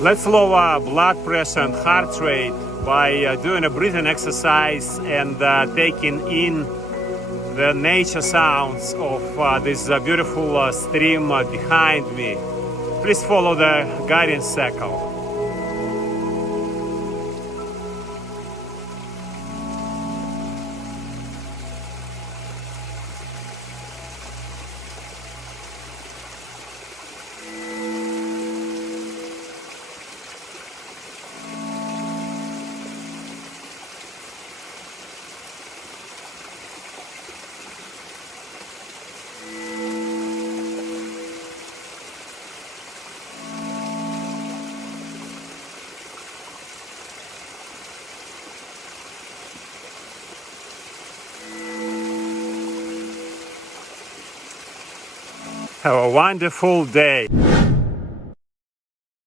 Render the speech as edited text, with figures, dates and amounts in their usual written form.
Let's lower blood pressure and heart rate by doing a breathing exercise and taking in the nature sounds of this beautiful stream behind me. Please follow the guiding circle. Have a wonderful day.